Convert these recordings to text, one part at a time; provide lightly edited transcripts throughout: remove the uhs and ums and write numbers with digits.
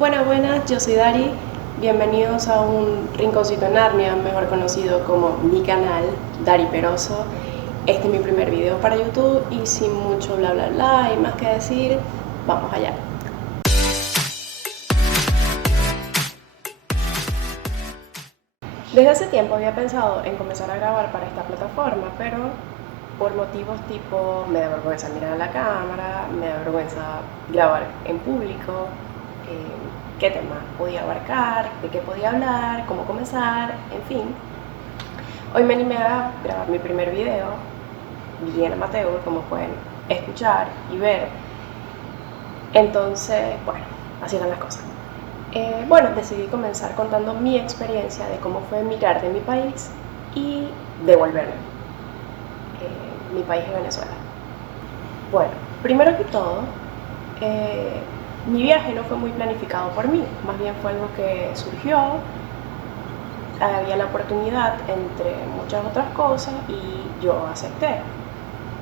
Buenas, yo soy Dari. Bienvenidos a un rinconcito en Narnia, mejor conocido como mi canal, Dari Peroso. Este es mi primer video para YouTube y sin mucho bla bla bla y más que decir, vamos allá. Desde hace tiempo había pensado en comenzar a grabar para esta plataforma, pero por motivos tipo me da vergüenza mirar a la cámara, me da vergüenza grabar en público, qué tema podía abarcar, de qué podía hablar, cómo comenzar, en fin. Hoy me animé a grabar mi primer video, bien amateur, como pueden escuchar y ver. Entonces, bueno, así eran las cosas. Decidí comenzar contando mi experiencia de cómo fue emigrar de mi país y devolverme. Mi país es Venezuela. Bueno, primero que todo, mi viaje no fue muy planificado por mí, más bien fue algo que surgió, había la oportunidad entre muchas otras cosas y yo acepté,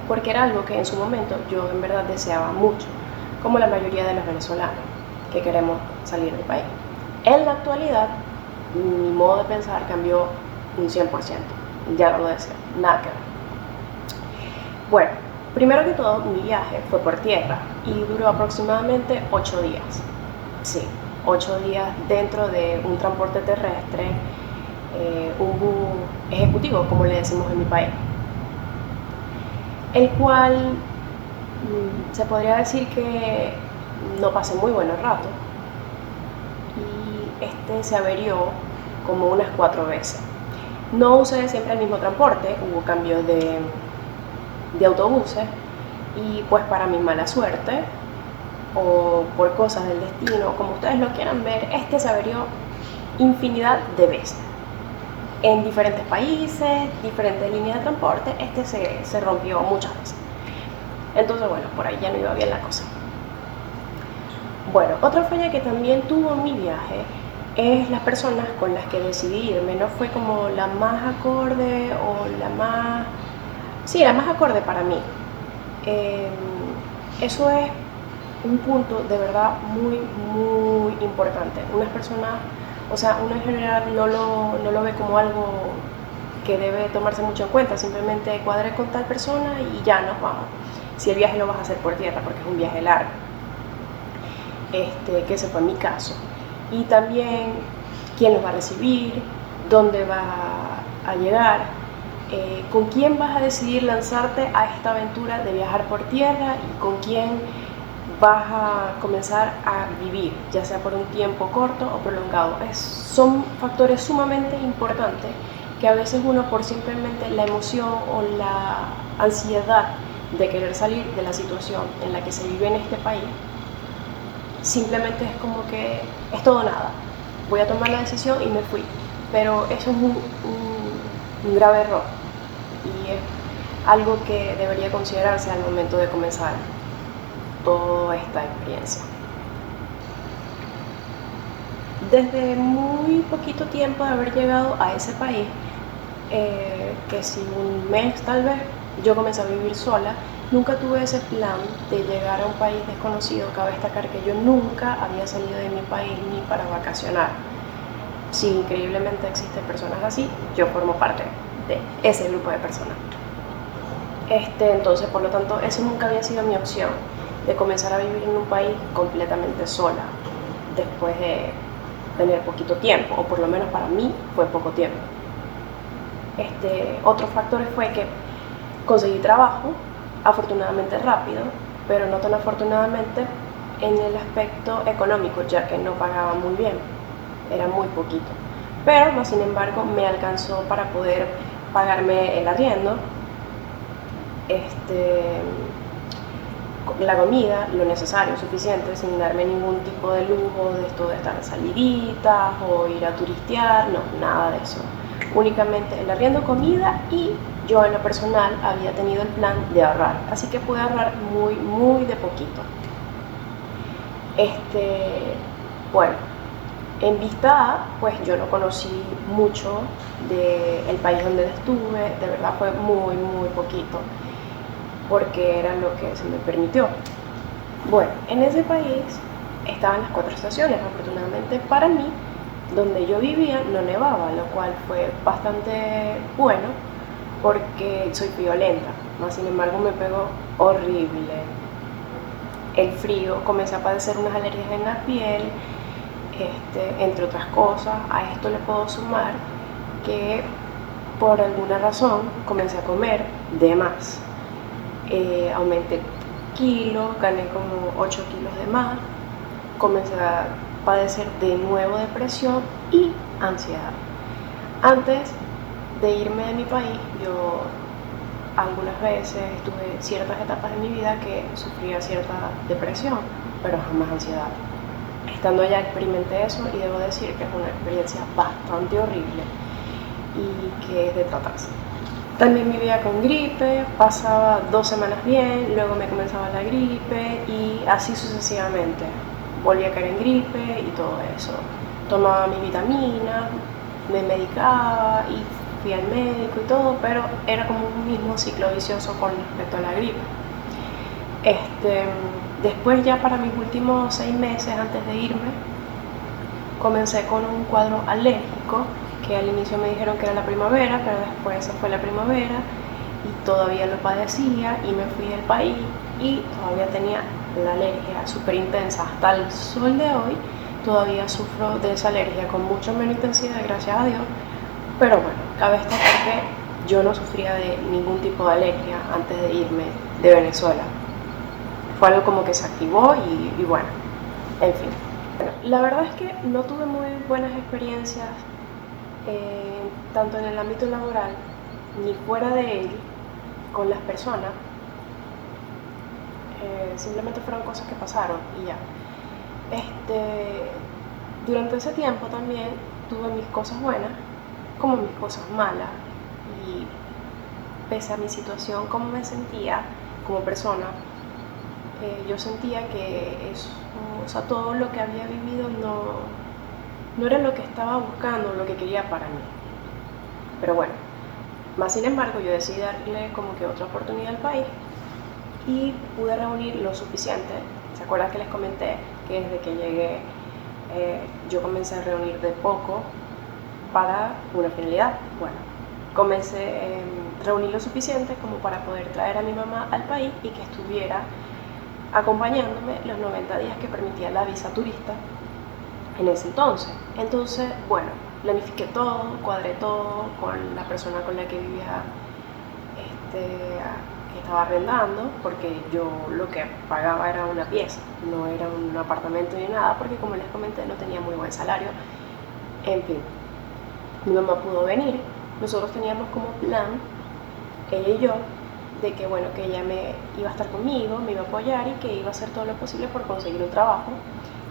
porque era algo que en su momento yo en verdad deseaba mucho, como la mayoría de los venezolanos que queremos salir del país. En la actualidad, mi modo de pensar cambió un 100%, ya no lo deseo, nada que ver. Bueno, primero que todo, mi viaje fue por tierra y duró aproximadamente 8 días. Sí, 8 días dentro de un transporte terrestre, un bus ejecutivo, como le decimos en mi país, el cual se podría decir que no pasé muy buenos ratos y este se averió como unas 4 veces. No usé siempre el mismo transporte, hubo cambios de autobuses y pues para mi mala suerte o por cosas del destino, como ustedes lo quieran ver, este se averió infinidad de veces. En diferentes países, diferentes líneas de transporte, este se rompió muchas veces. Entonces, bueno, por ahí ya no iba bien la cosa. Bueno, otra falla que también tuvo mi viaje es las personas con las que decidí irme. No fue como la más acorde o la más... Sí, la más acorde para mí. Eso es un punto de verdad muy, muy importante. Unas personas, o sea, uno en general no lo ve como algo que debe tomarse mucho en cuenta, simplemente cuadré con tal persona y ya nos vamos. Si el viaje lo vas a hacer por tierra, porque es un viaje largo, que ese fue mi caso. Y también quién los va a recibir, dónde va a llegar, con quién vas a decidir lanzarte a esta aventura de viajar por tierra y con quién vas a comenzar a vivir, ya sea por un tiempo corto o prolongado. Son factores sumamente importantes que a veces uno, por simplemente la emoción o la ansiedad de querer salir de la situación en la que se vive en este país, simplemente es como que es todo o nada. Voy a tomar la decisión y me fui. Pero eso es un grave error y es algo que debería considerarse al momento de comenzar toda esta experiencia. Desde muy poquito tiempo de haber llegado a ese país, que si un mes tal vez, yo comencé a vivir sola. Nunca tuve ese plan de llegar a un país desconocido. Cabe destacar que yo nunca había salido de mi país ni para vacacionar. Si increíblemente existen personas así, yo formo parte de ese grupo de personas. Entonces, por lo tanto, eso nunca había sido mi opción, de comenzar a vivir en un país completamente sola, después de tener poquito tiempo, o por lo menos para mí fue poco tiempo. Otros factores fue que conseguí trabajo, afortunadamente rápido, pero no tan afortunadamente en el aspecto económico, ya que no pagaba muy bien, era muy poquito. Pero, más sin embargo, me alcanzó para poder pagarme el arriendo, la comida, lo necesario, suficiente, sin darme ningún tipo de lujo de esto de estar en saliditas o ir a turistear, no, nada de eso. Únicamente el arriendo, comida, y yo en lo personal había tenido el plan de ahorrar, así que pude ahorrar muy, muy de poquito. Bueno, en vista, pues yo no conocí mucho del país donde estuve, de verdad fue muy, muy poquito, porque era lo que se me permitió. Bueno, en ese país estaba en las 4 estaciones. Afortunadamente para mí, donde yo vivía no nevaba, lo cual fue bastante bueno porque soy friolenta, más sin embargo me pegó horrible el frío, comencé a padecer unas alergias en la piel, entre otras cosas. A esto le puedo sumar que por alguna razón comencé a comer de más. Aumenté kilos, gané como 8 kilos de más, comencé a padecer de nuevo depresión y ansiedad. Antes de irme de mi país, yo algunas veces tuve ciertas etapas de mi vida que sufría cierta depresión, pero jamás ansiedad. Estando allá experimenté eso y debo decir que es una experiencia bastante horrible y que es de tratarse. También vivía con gripe, pasaba 2 semanas bien, luego me comenzaba la gripe y así sucesivamente. Volví a caer en gripe y todo eso. Tomaba mi vitamina, me medicaba y fui al médico y todo, pero era como un mismo ciclo vicioso con respecto a la gripe. Después ya para mis últimos 6 meses antes de irme, comencé con un cuadro alérgico que al inicio me dijeron que era la primavera, pero después se fue la primavera y todavía lo padecía y me fui del país y todavía tenía la alergia súper intensa. Hasta el sol de hoy todavía sufro de esa alergia con mucha menos intensidad, gracias a Dios, pero bueno, cabe destacar que yo no sufría de ningún tipo de alergia antes de irme de Venezuela. Fue algo como que se activó y bueno, en fin. Bueno, la verdad es que no tuve muy buenas experiencias tanto en el ámbito laboral ni fuera de él con las personas. Simplemente fueron cosas que pasaron y ya. Durante ese tiempo también tuve mis cosas buenas como mis cosas malas, y pese a mi situación, como me sentía como persona, yo sentía que eso, o sea, todo lo que había vivido no era lo que estaba buscando, lo que quería para mí. Pero bueno, más sin embargo, yo decidí darle como que otra oportunidad al país y pude reunir lo suficiente. ¿Se acuerdan que les comenté que desde que llegué yo comencé a reunir de poco para una finalidad? Bueno, comencé a reunir lo suficiente como para poder traer a mi mamá al país y que estuviera acompañándome los 90 días que permitía la visa turista en ese entonces. Entonces, bueno, planifiqué todo, cuadré todo con la persona con la que vivía, que estaba arrendando, porque yo lo que pagaba era una pieza, no era un apartamento ni nada, porque como les comenté no tenía muy buen salario. En fin, mi mamá pudo venir, nosotros teníamos como plan, ella y yo, de que bueno, que ella me iba a estar conmigo, me iba a apoyar y que iba a hacer todo lo posible por conseguir un trabajo,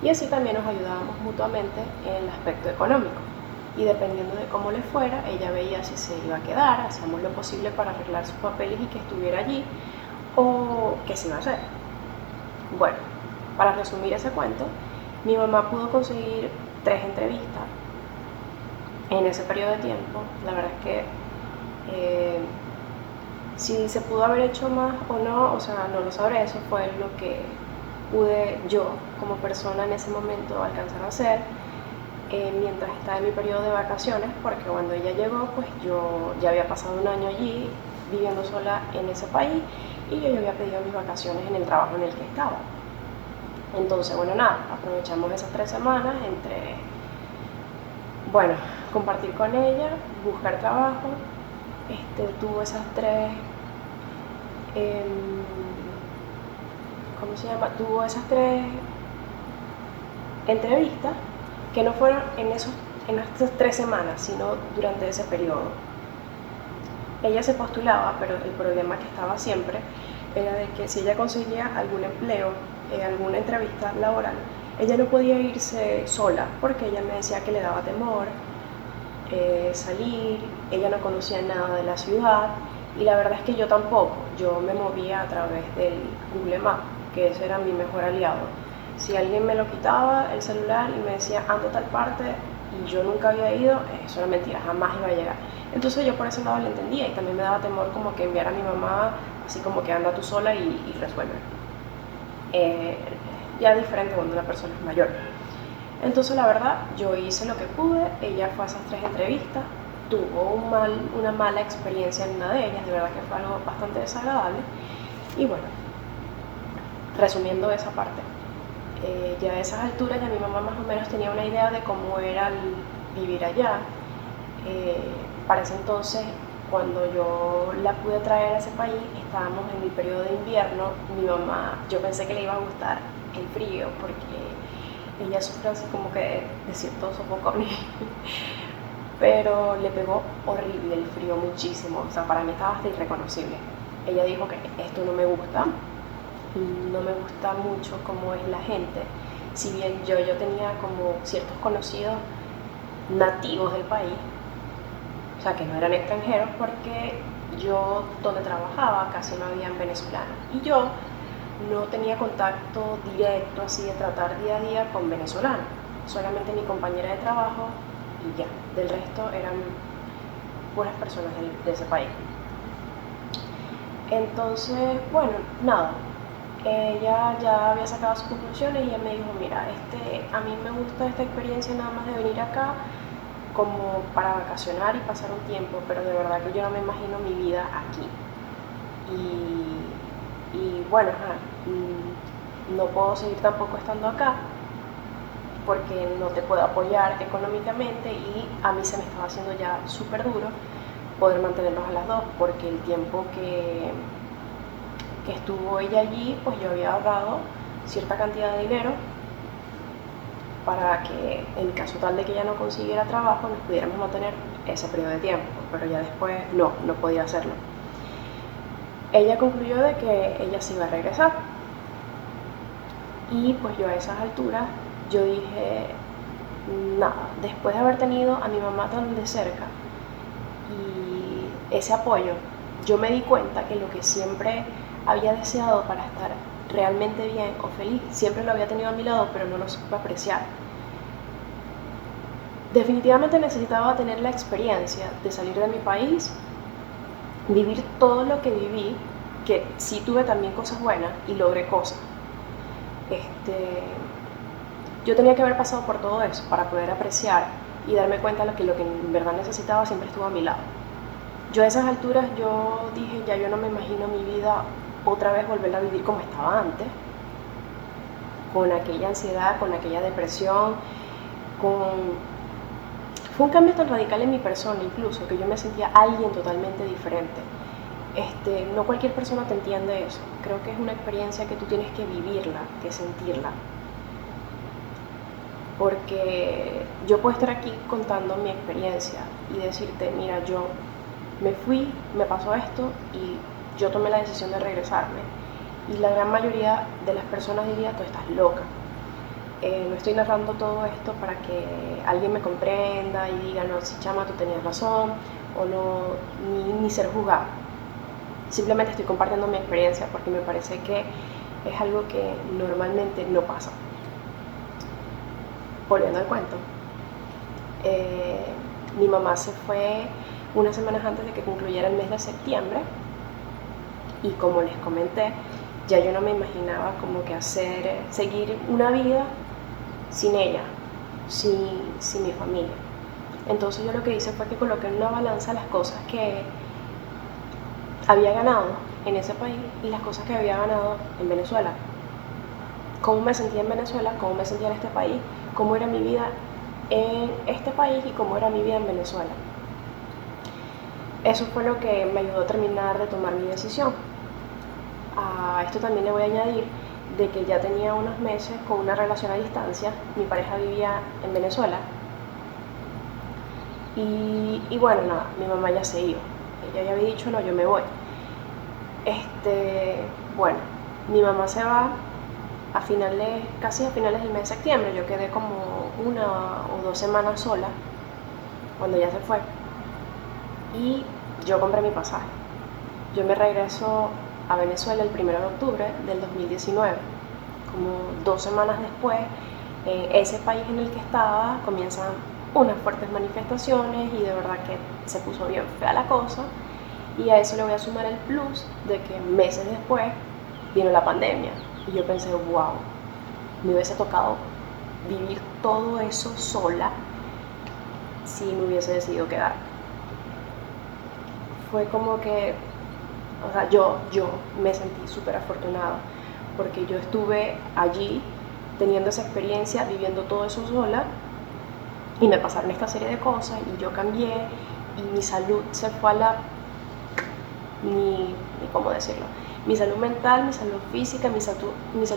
y así también nos ayudábamos mutuamente en el aspecto económico. Y dependiendo de cómo le fuera, ella veía si se iba a quedar, hacíamos lo posible para arreglar sus papeles y que estuviera allí, o qué se iba a hacer. Bueno, para resumir ese cuento, mi mamá pudo conseguir 3 entrevistas en ese periodo de tiempo. La verdad es que si se pudo haber hecho más o no, o sea, no lo sabré. Eso fue lo que pude yo como persona en ese momento alcanzar a hacer mientras estaba en mi periodo de vacaciones, porque cuando ella llegó, pues yo ya había pasado un año allí viviendo sola en ese país y yo ya había pedido mis vacaciones en el trabajo en el que estaba. Entonces, bueno, nada, aprovechamos esas 3 semanas entre, bueno, compartir con ella, buscar trabajo. Tuvo esas 3, ¿cómo se llama? Tuvo esas 3 entrevistas que no fueron en estas 3 semanas, sino durante ese periodo. Ella se postulaba, pero el problema que estaba siempre era de que si ella conseguía algún empleo, alguna entrevista laboral, ella no podía irse sola, porque ella me decía que le daba temor salir, ella no conocía nada de la ciudad, y la verdad es que yo tampoco. Yo me movía a través del Google Maps, que ese era mi mejor aliado. Si alguien me lo quitaba el celular y me decía anda a tal parte y yo nunca había ido, eso era mentira, jamás iba a llegar. Entonces yo por ese lado lo entendía, y también me daba temor como que enviar a mi mamá así como que anda tú sola y resuelve. ya diferente cuando una persona es mayor. Entonces la verdad, yo hice lo que pude, ella fue a esas 3 entrevistas, tuvo una mala experiencia en una de ellas, de verdad que fue algo bastante desagradable. Y bueno, resumiendo esa parte, ya a esas alturas ya mi mamá más o menos tenía una idea de cómo era vivir allá. Para ese entonces, cuando yo la pude traer a ese país, estábamos en el periodo de invierno. Mi mamá, yo pensé que le iba a gustar el frío porque ella sufre así como que de cierto sofocón, pero le pegó horrible el frío, muchísimo, o sea, para mí estaba hasta irreconocible. Ella dijo que esto no me gusta mucho cómo es la gente, si bien yo tenía como ciertos conocidos nativos del país, o sea, que no eran extranjeros, porque yo donde trabajaba casi no habían venezolanos y yo no tenía contacto directo así de tratar día a día con venezolanos, solamente mi compañera de trabajo y ya, del resto eran puras personas de ese país. Entonces, bueno, nada, ella ya había sacado sus conclusiones y ella me dijo, mira, a mí me gusta esta experiencia nada más de venir acá como para vacacionar y pasar un tiempo, pero de verdad que yo no me imagino mi vida aquí. Y bueno, no puedo seguir tampoco estando acá porque no te puedo apoyar económicamente y a mí se me estaba haciendo ya súper duro poder mantenernos a las dos, porque el tiempo que estuvo ella allí, pues yo había ahorrado cierta cantidad de dinero para que en caso tal de que ella no consiguiera trabajo nos pudiéramos mantener ese periodo de tiempo, pero ya después no podía hacerlo. Ella concluyó de que ella se iba a regresar y pues yo a esas alturas yo dije, nada, después de haber tenido a mi mamá tan de cerca y ese apoyo, yo me di cuenta que lo que siempre había deseado para estar realmente bien o feliz, siempre lo había tenido a mi lado, pero no lo supe apreciar. Definitivamente necesitaba tener la experiencia de salir de mi país, vivir todo lo que viví, que sí tuve también cosas buenas y logré cosas. Yo tenía que haber pasado por todo eso para poder apreciar y darme cuenta de que lo que en verdad necesitaba siempre estuvo a mi lado. Yo a esas alturas yo dije, ya yo no me imagino mi vida otra vez volverla a vivir como estaba antes, con aquella ansiedad, con aquella depresión, Fue un cambio tan radical en mi persona incluso, que yo me sentía alguien totalmente diferente. No cualquier persona te entiende eso. Creo que es una experiencia que tú tienes que vivirla, que sentirla. Porque yo puedo estar aquí contando mi experiencia y decirte, mira, yo me fui, me pasó esto y yo tomé la decisión de regresarme. Y la gran mayoría de las personas diría, tú estás loca. No estoy narrando todo esto para que alguien me comprenda y diga, no, si chama, tú tenías razón, o no, ni ser juzgado. Simplemente estoy compartiendo mi experiencia porque me parece que es algo que normalmente no pasa. Volviendo al cuento, mi mamá se fue unas semanas antes de que concluyera el mes de septiembre y como les comenté, ya yo no me imaginaba como que seguir una vida sin ella, sin mi familia. Entonces yo lo que hice fue que coloqué en una balanza las cosas que había ganado en ese país y las cosas que había ganado en Venezuela. Cómo me sentía en Venezuela, cómo me sentía en este país, cómo era mi vida en este país y cómo era mi vida en Venezuela. Eso fue lo que me ayudó a terminar de tomar mi decisión. A esto también le voy a añadir de que ya tenía unos meses con una relación a distancia, mi pareja vivía en Venezuela y bueno, nada, mi mamá ya se iba, ella ya había dicho, no, yo me voy. Bueno, mi mamá se va casi a finales del mes de septiembre, yo quedé como 1 o 2 semanas sola cuando ella se fue y yo compré mi pasaje. Yo me regreso a Venezuela el 1 de octubre del 2019. Como 2 semanas después, en ese país en el que estaba comienzan unas fuertes manifestaciones y de verdad que se puso bien fea la cosa. Y a eso le voy a sumar el plus de que meses después vino la pandemia. Y yo pensé, wow, me hubiese tocado vivir todo eso sola si me hubiese decidido quedar. Fue como que, o sea, yo me sentí súper afortunada porque yo estuve allí teniendo esa experiencia, viviendo todo eso sola, y me pasaron esta serie de cosas y yo cambié y mi salud se fue a la... ni cómo decirlo, mi salud mental, mi salud física, mi salud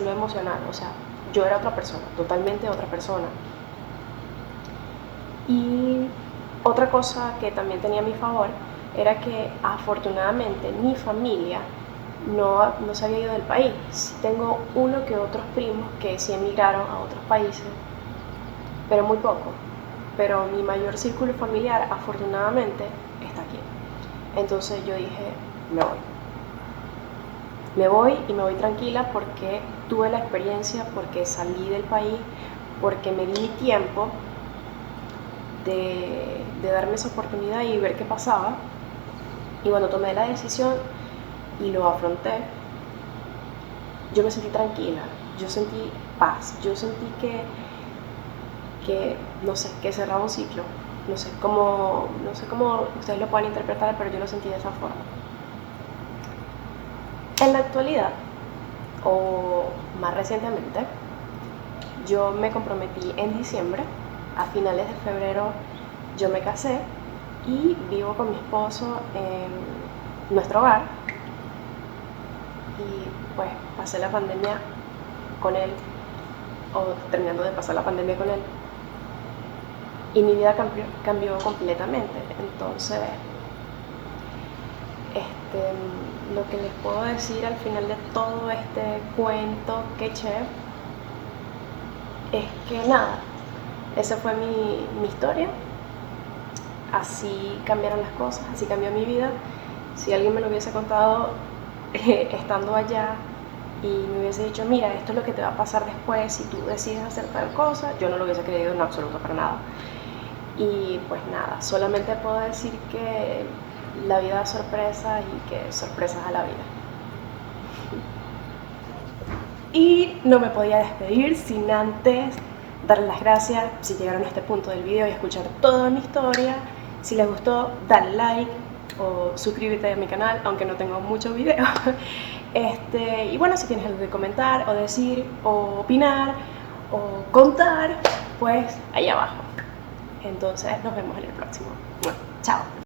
emocional, o sea, yo era otra persona, totalmente otra persona. Y otra cosa que también tenía a mi favor era que afortunadamente mi familia no se había ido del país. Tengo uno que otros primos que sí emigraron a otros países, pero muy poco. Pero mi mayor círculo familiar afortunadamente está aquí. Entonces yo dije, me voy. Me voy y me voy tranquila porque tuve la experiencia, porque salí del país, porque me di mi tiempo de darme esa oportunidad y ver qué pasaba. Y cuando tomé la decisión y lo afronté, yo me sentí tranquila, yo sentí paz, yo sentí que no sé, que cerraba un ciclo. No sé cómo ustedes lo pueden interpretar, pero yo lo sentí de esa forma. En la actualidad, o más recientemente, yo me comprometí en diciembre, a finales de febrero yo me casé y vivo con mi esposo en nuestro hogar, y pues pasé la pandemia con él, o terminando de pasar la pandemia con él, y mi vida cambió completamente. Entonces, lo que les puedo decir al final de todo este cuento que eché es que nada, esa fue mi historia, así cambiaron las cosas, así cambió mi vida. Si alguien me lo hubiese contado estando allá y me hubiese dicho, mira, esto es lo que te va a pasar después si tú decides hacer tal cosa, yo no lo hubiese creído en absoluto para nada. Y pues nada, solamente puedo decir que la vida da sorpresas y que sorpresas a la vida. Y no me podía despedir sin antes darles las gracias si llegaron a este punto del video y escuchar toda mi historia. Si les gustó, dale like o suscríbete a mi canal, aunque no tengo muchos videos. Y bueno, si tienes algo que comentar o decir o opinar o contar, pues ahí abajo. Entonces nos vemos en el próximo. Bueno, chao.